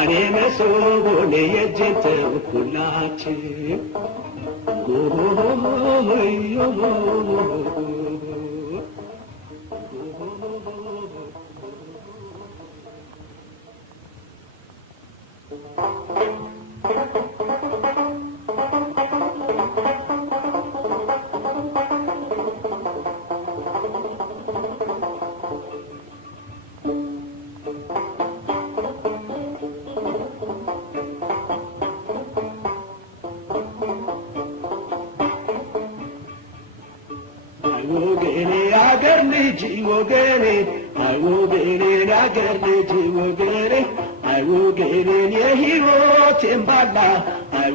ዛሬ መሶቡን የእጅን ተውኩላችሁ ወገኔ አገር ልጅ ወገኔ ወገኔ አገር ልጅ ወገኔ ወገኔ የሕይወቴን ባላ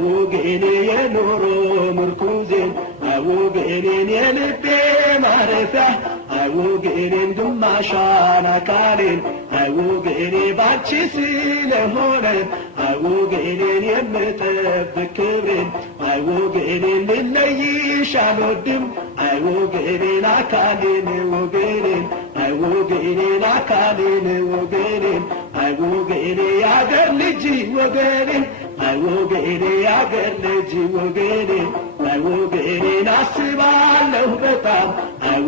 ወገኔ የኑሮ ምርኩዜን ወገኔ የልቤ ማረፊያ ወገኔን ግማሿን አካሌን ወገኔ ባንቺ ስለሆነ ወገኔን የምጠብቅ ክብሬን ወገኔን ልለይሽ አልወድም ወገኔን አካሌን ወገኔን ወገኔን አካሌን ወገኔን ወገኔ ያገር ልጅ ወገኔን ወገኔ ያገር ልጅ ወገኔን ወገኔን አስባለሁ በጣም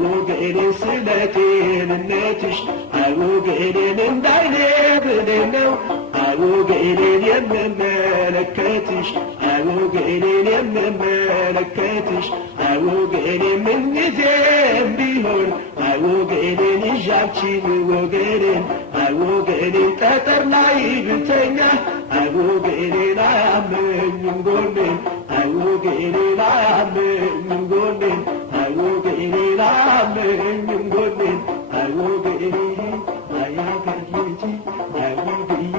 ወገኔን ስለ ጤንነትሽ ወገኔን እንዳይኔ ብሌን ነው ወገኔን የምመለከትሽ ወገኔን የምመለከትሽ ወገኔን ምንጊዜም ቢሆን ወገኔን ይዣችን ወገኔን ወገኔን ጠጠር ላይ ብተኛ ወገኔን አያመኝም ጎኔን ወገኔን አያመኝም ጎኔን ወገኔን አያመኝም ጎኔን ወገኔ አያገር ልጅ ወገዬ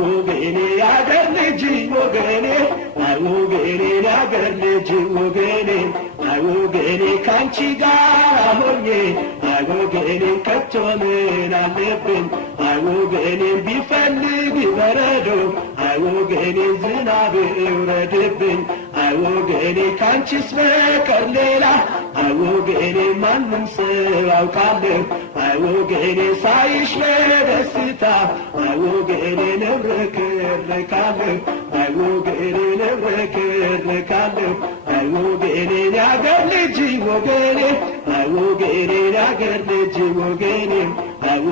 ወገኔ ያገር ልጅ ወገኔ ወገኔ ያገር ልጅ ወገኔ ወገኔ ካንቺ ጋር ሆኜ ወገኔ ከቶ ምን አለብኝ ወገኔን ቢፈልግ በረዶ ወገኔ ዝናብ ይውረድብኝ ወገኔ ካንቺስ በቀር ሌላ ወገኔ ማንም ሰው አውቃለሁ ወገኔ ሳይሽ በደስታ ወገኔ ነብረክርካለሁ ወገኔ ነብረክርካለሁ ወገኔ ያገር ልጅ ወገኔ ወገኔ ያገር ልጅ ወገኔ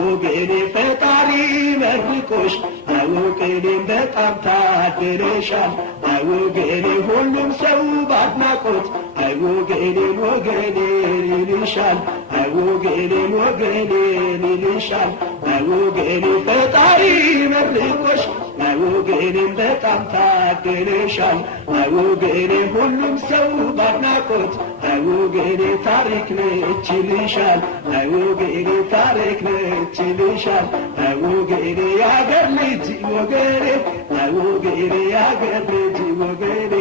ወገኔ ፈጣሪ መርቆሽ ወገኔን በጣም ታድለሻል ወገኔ ሁሉም ሰው ባድናቆት ወገኔን ወገኔን ይልሻል ወገኔን ወገኔን ይልሻል ወገኔ ፈጣሪ መርቆሽ ወገኔን በጣም ታድለሻል ወገኔ ሁሉም ሰው ባድናቆት ወገኔ ታሪክ ነች ይልሻል ወገኔ ታሪክ ነች ይልሻል ወገኔ ያገር ልጅ ወገኔ ወገኔ ያገር ልጅ ወገኔ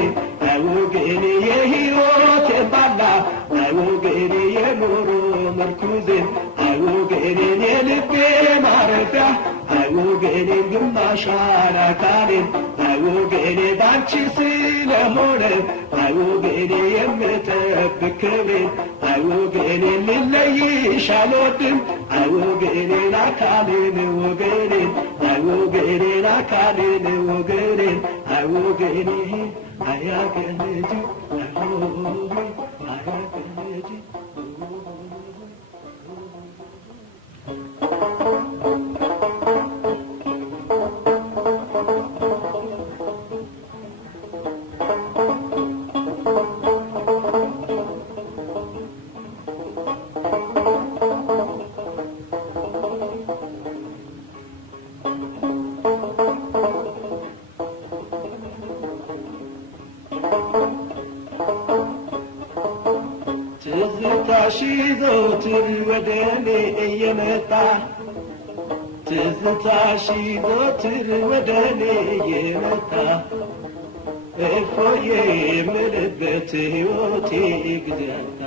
ወገኔ የሕይወቴን ባላ ወገኔ የኑሮ ምርኩዜን ወገኔን የልቤ ማረፊያ ወገኔን ግማሿን አካሌን ወገኔ ባንቺ ስለሆነ ወገኔ የምጠብቅ ክብሬን ወገኔን ልለይሽ አልወድም ወገኔን አካሌን ወገኔን ወገኔን አካሌን ወገኔን ወገኔ አያገር ልጅ አያገር ልጅ ትዝታሽ ዘወትር ወደ እኔ እየመጣ ትዝታሽ ዘወትር ወደ እኔ እየመጣ እፎዬ የምልበት ሕይወቴ ጊዜ አጣ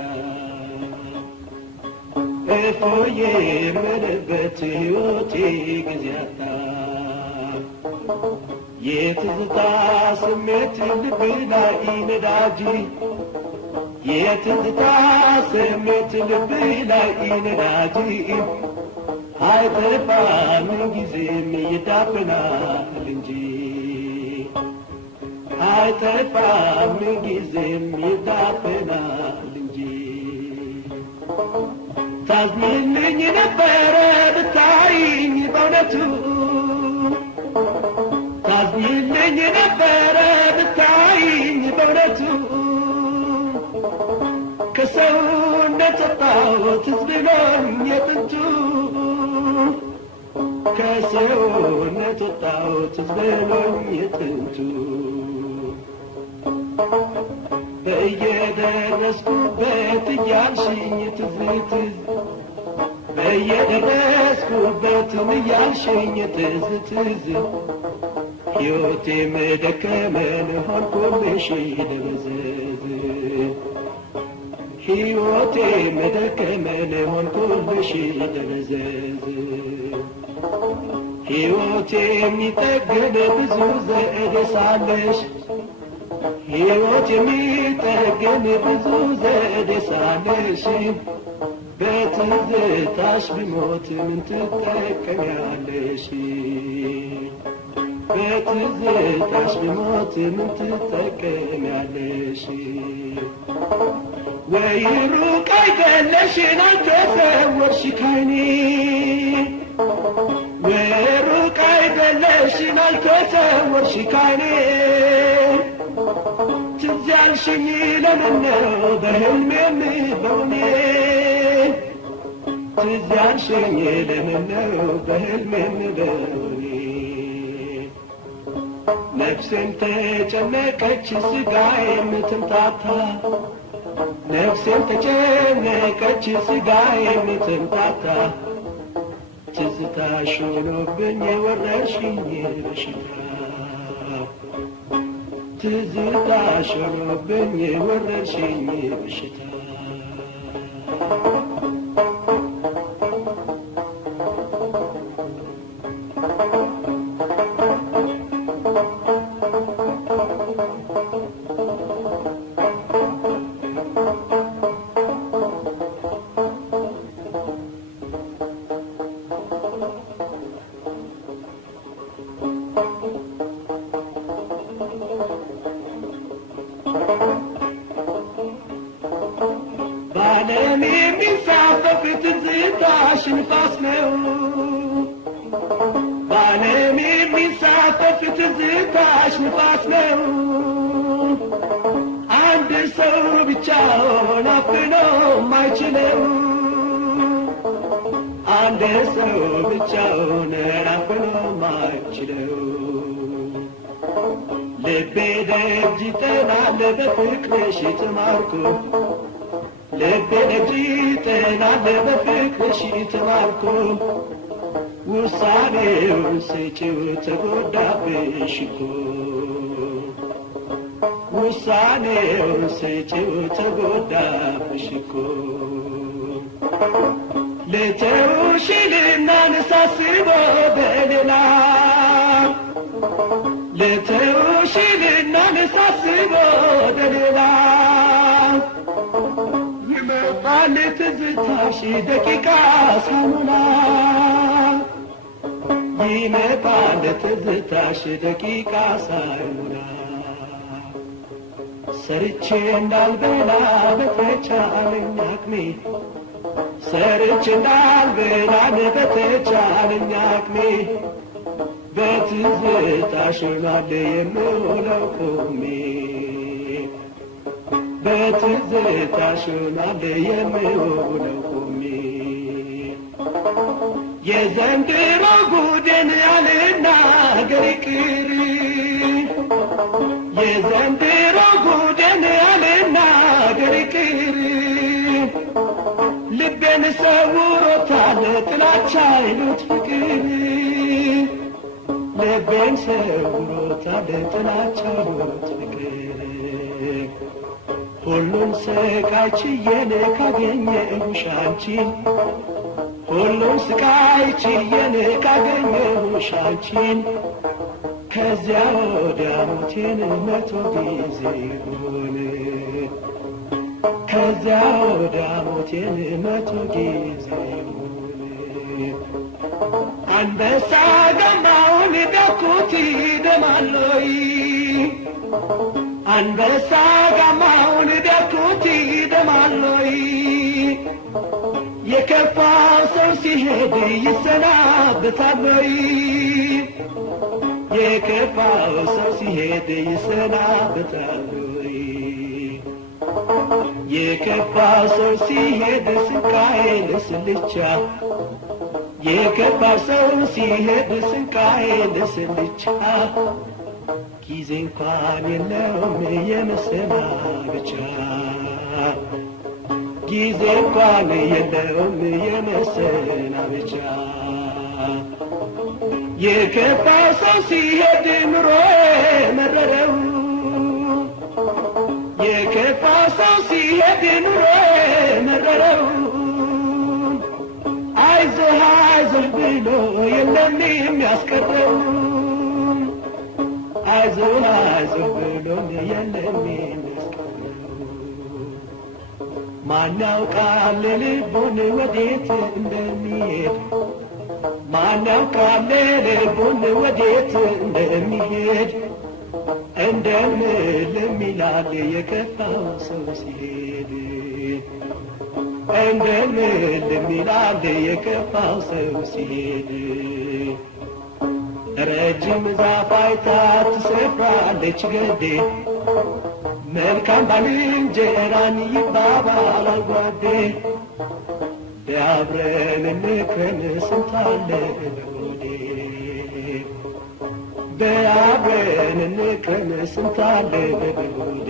እፎዬ የምልበት ሕይወቴ ጊዜ አጣ የትዝታ ስሜት ልብ ላይ ነዳጅ የትዝታ ስሜት ልብ ላይ ነዳጅ አይጠፋም ጊዜም ይዳፈናል እንጂ አይጠፋም ጊዜም ይዳፈናል እንጂ ታዝኝልኝ ነበረ ብታይኝ በእውነቱ ታዝኝልኝ ነበረ ብታይኝ በእውነቱ ከሰውነት ወጣሁት ትዝ ብሎኝ የጥንቱ ከሰውነት ወጣሁት ትዝ ብሎኝ የጥንቱ በየደረስኩበት እያልሽኝ ትዝ ትዝ በየደረስኩበት እያልሽኝ ትዝ ትዝ ሕይወቴም ደከመን ሆንኩልሽ ደበዘዝ ሕይወቴም ደከመን ሆንኩልሽ ደበዘዝ ሕይወቴ የሚጠገን ብዙ ዘዴ ሳለሽ ሕይወት የሚጠገን ብዙ ዘዴ ሳለሽ በትዝታሽ ብሞት ምን ትጠቀሚያለሽ በትዝታሽ ብሞት ምን ትጠቀሚያለሽ ወይ ሩቅ አይደለሽን አልተሰወርሽ ካይኔ ወይ ሩቅ አይደለሽን አልተሰወርሽ ካይኔ ትዝ ያልሽኝ ለምን ነው በሕልሜም በእውኔ ትዝ ያልሽኝ ለምን ነው በሕልሜም በእውኔ ነፍሴም ተጨነቀች ሥጋዬም ትምታታ ነፍሴም ተጨነቀች ሥጋዬም ትምታታ ትዝታሽ ሆኖብኝ ወረርሽኝ በሽታ ትዝታሽ ሆኖብኝ ወረርሽኝ በሽታ በዓለም የሚንሳፈፍ ትዝታሽ ንፋስ ነው በዓለም የሚንሳፈፍ ትዝታሽ ንፋስ ነው አንድ ሰው ብቻውን አፍኖ ማይችለው አንድ ሰው ብቻውን አፍኖ ማይችለው ልቤ ደጅ ይጠናል በፍቅርሽ ተማርኮ ልቤ ደጅ ይጠናል በፍቅርሽ ተማርኮ ውሳኔውን ስጪው ተጎዳብሽ እኮ ውሳኔውን ስጪው ተጎዳብሽ እኮ ልተውሽ ልና ንሳስበው በሌላ ልተውሽ ልና ንሳስበው በሌላ ይመጣል ትዝታሽ ደቂቃ ሳሙና ይመጣል ትዝታሽ ደቂቃ ሳሙና ሰርቼ እንዳልበላ በተቻለኝ አቅሜ ሰርቼ እንዳልበላ በተቻለኝ አቅሜ በትዝታሽ ሆኗል የምውለው ቆሜ በትዝታሽ ሆኗል የምውለው ቆሜ የዘንድሮ ጉድን ያልናገር ይቅር የዘንድሮ ጉድን ያልናገር ይቅር ልቤን ሰውሮታል ጥላቻ ይሉት ፍቅር ልቤን ሰውሮታል ጥላቻ ይሉት ፍቅር ሁሉን ስቃይ ችዬን ካገኘሁሽ አንቺን ሁሉን ስቃይ ችዬን ካገኘሁሽ አንቺን ከዚያ ወዲያ ሞቴን 100 ጊዜ ይሁን ከዚያ ወዲያ ሞቴን 100 ጊዜ ይሁን አንበሳ ገማውን ቢያኩት ይደማለይ አንበሳ ገማውን ቢያኩት ይደማለይ የከፋው ሰው ሲሄድ ይሰናበታለይ የከፋው ሰው ሲሄድ ይሰናበታለይ የከፋው ሰው ሲሄድ ስቃይ ለስልቻ የከፋው ሰው ሲሄድ ስቃይ ለስልቻ ጊዜ እንኳን የለውም የመሰናበቻ ጊዜ እንኳን የለውም የመሰናበቻ የከፋው ሰው ሲሄድ ኑሮ መረረው የከፋው ሰው ሲሄድ ኑሮ መረረው አይዞህ አይዞህ ብሎ የለም የሚያስቀረው አይዞህ አይዞህ ብሎ የለም የሚያስቀረው ማን ያውቃል ልቡን ወዴት እንደሚሄድ ማን ያውቃል ልቡን ወዴት እንደሚሄድ እንደምን ይላል የከፋው ሰው ሲሄድ እንደምን ይላል የከፋው ሰው ሲሄድ ረጅም ዛፍ አይታ ትሰፍራለች ገዴ መልካም ባልንጀራን ይባባላል ጓዴ አብረን እንከን ስንታለ ሆዴ በአብረን እንከን ስንታለ ሆዴ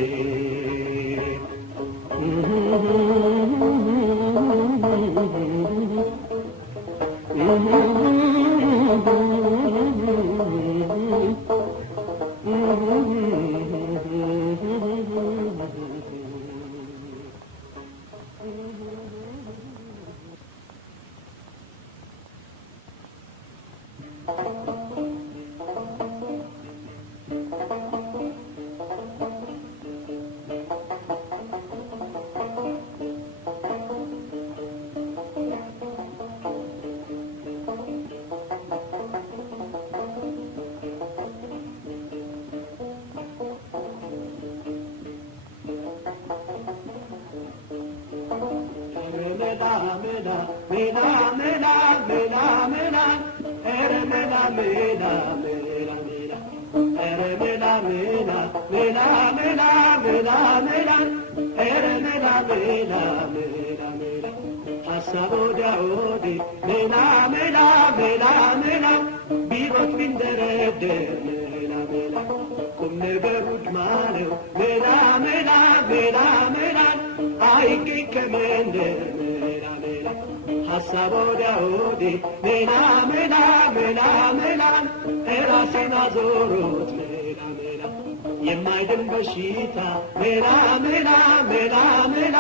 የማይድን በሽታ ሜላ ሜላ ሜላ ሜላ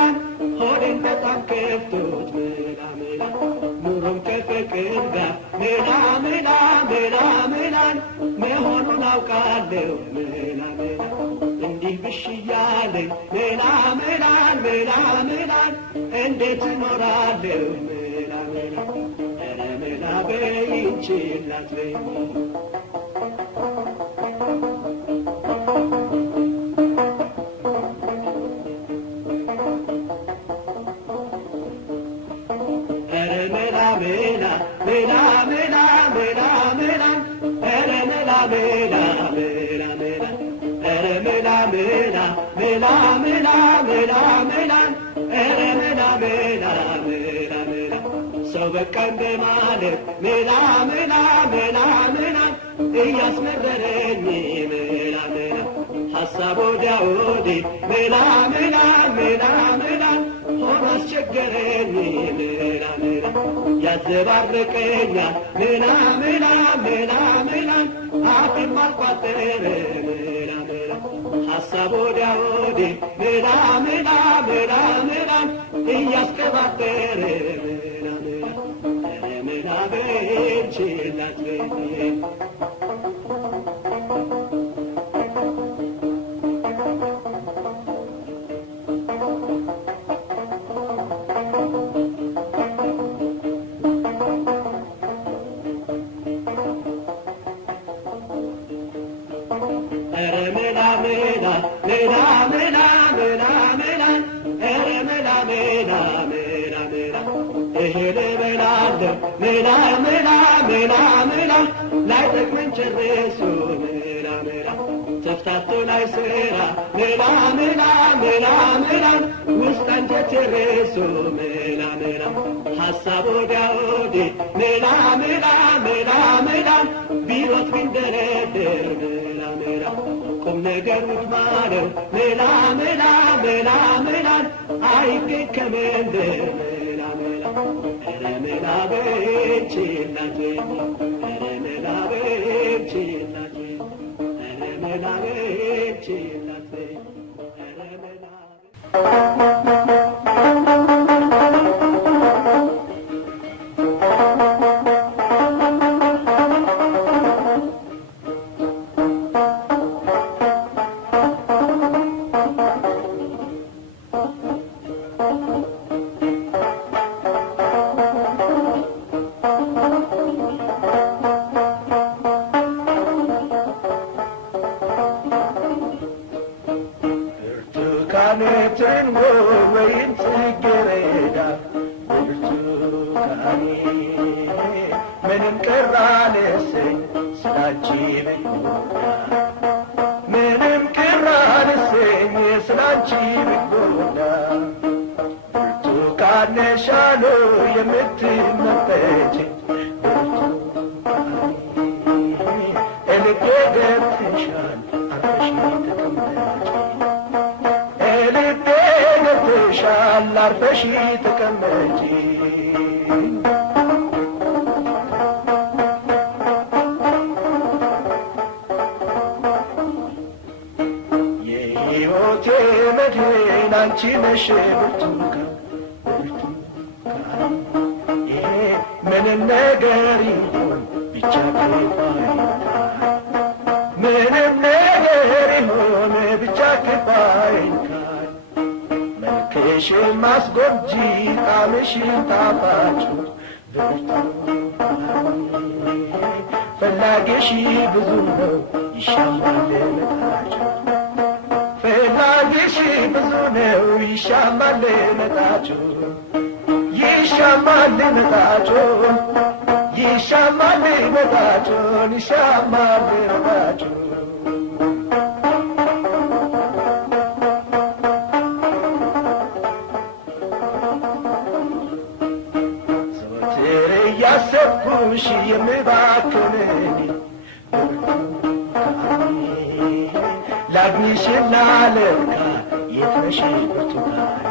ሆዴን በጣም ከፍቶት ሜላ ሜላ ኑሮም ከፍቅር ጋር ሜላ ሜላ ሜላ ሜላን መሆኑን አውቃለሁ ሜላ ሜላ እንዲህ ብሽ እያለኝ ሜላ ሜላን ሜላ ሜላን እንዴት እኖራለሁ ሜላ ሜላ ኧረ ሜላ በይንቺ እናት በይ ሰው በቃ እንደማለት ሜላ ሜላ ሜላ ሜላ እያስመረረኝ ሜላ ሜላ ሐሳብ ወዲያ ወዲህ ሜላ ሜላ ሜላ ሜላ ሆኖ አስቸገረኝ ሜላ ሜላ ያዘባርቀኛል ሜላ ሜላ ሜላ ሜላ አፌም አልቋጠረ ሜላ ሜላ ሐሳብ ወዲያ ወዲህ ሜላ ሜላ ሜላ ሜላ እያስቀባጠረ ሜላ ሜላ ሜላ በይንቺ እናት በይ ሜላ ሜላ ሜላ እህል እበላለሁ ሜላ ሜላ ሜላ ሜላ ላይጠቅመኝ ጨርሶ ሜላ ሜላ ተፍታቶ ላይ ስራ ሜላ ሜላ ሜላ ሜላ ውስጥ አንጀት የረሶ ሜላ ሜላ ሐሳብ ወዲያ ወዲህ ሜላ ሜላ ሜላ ሜላ ቢሮጥ ቢንደረደር ሜላ ሜላ ቁም ነገር ውድማለው ሜላ ሜላ ሜላ ሜላ አይገኝ ከመንደር ሜላ ሜላ ኧረ ሜላ በይች እናቴ ኧረ ሜላ በይች እናቴ ኧረ ሜላ በይች እናቴ ኧረ ሜላ ብርቱካኔትን ወይን ጽጌረዳ ብርቱካኔ ምንም ቅር አልሰኝ ስላንቺ ብጎዳ ምንም ቅር አልሰኝ ስላንቺ ብጎዳ ብርቱካን ነሽ አሉ የምትመጠጪ እልቤ ገብተሻል አርፈሽ ተቀመጪ አርፈሽ ተቀመጪ የሕይወቴ መድህን አንቺ ነሽ ብርቱካን ብርቱካን ይሄ ምንም ነገር ይሁን ብቻ ምንም ነገር ይሁን ብቻ ክፋይንካል መልክሽን ማስጎምጂ ጣምሽን ጣፋጩ ብርቱካን ፈላጊሽ ብዙ ነው ይሻማል መጣጩ ፈላጊሽ ብዙ ነው ይሻማል መጣጩ ይሻማል መጣጩ ይሻማል መጣጩ ይሻማል መጣጩ ያሰብኩሽ የምባክነኝ ብርቱካኔ ላግኝሽና ልርካ የት ነሽ ብርቱካኔ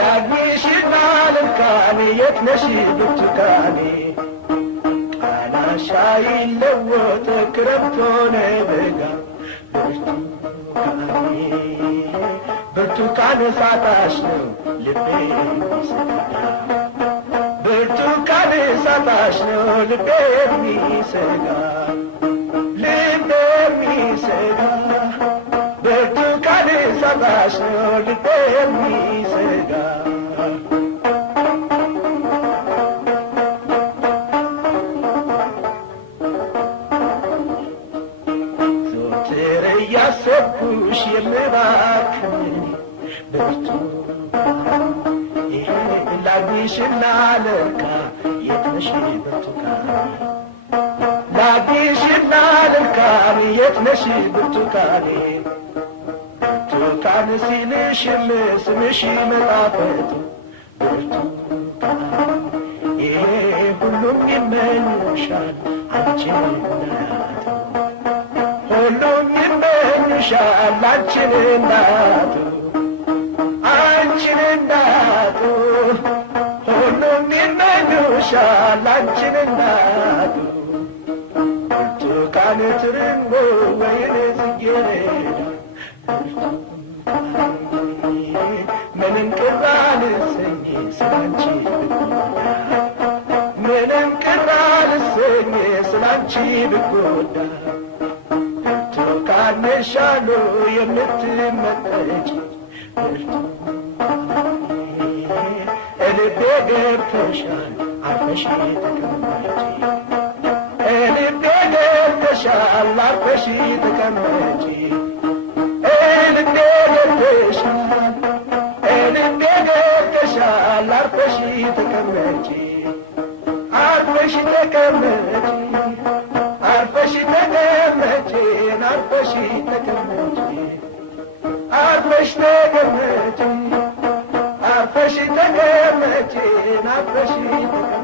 ላግኝሽና ልርካኔ የት ነሽ ብርቱካኔ ቃናሽ አይለወጥ ክረምት ሆነ በጋ ብርቱካኔ ብርቱካን ሳጣሽ ነው ልቤ የሚሰጋ ብርቱካን ሳጣሽ ነው ልቤ የሚሰጋ ልቤ የሚሰጋ ብርቱካን ሳጣሽ ነው ልቤ የሚሰጋ ዘወትር እያሰብኩሽ የምባክን ብርቱካን ላግኝሽና ልርካ የት ነሽ ብርቱካኔ ላግኝሽና ልርካ የት ነሽ ብርቱካኔ ብርቱካን ሲልሽም ስምሽ መጣፈጡ ብርቱካን ይሄ ሁሉም ይመኙሻል አንቺን እናቱ ሁሉም ይመኙሻል አንቺን እናቱ አንቺን እናቱ ሁሉም ይመኙሻል አንቺን እናቱ ብርቱካን ትርንጎ ወይን ጽጌረዳ ምንም ቅር አልሰኝ ስላንቺ ብጎዳ ምንም ቅር አልሰኝ ስላንቺ ብጎዳ ብርቱካን ነሽ አሉ የምትመጠጪ ልቤ ገብተሻል አርፈሽ ተቀመጪ ልቤ ገብተሻል አርፈሽ ተቀመጪ ልቤ ገብተሻል ልቤ አርፈሽ ተቀመጪ አርፈሽ ተቀመጪ አርፈሽ ተቀመጪ አርፈሽ ተቀመጪ አርፈሽ ተቀመጪ አርፈሽ ተቀመጪ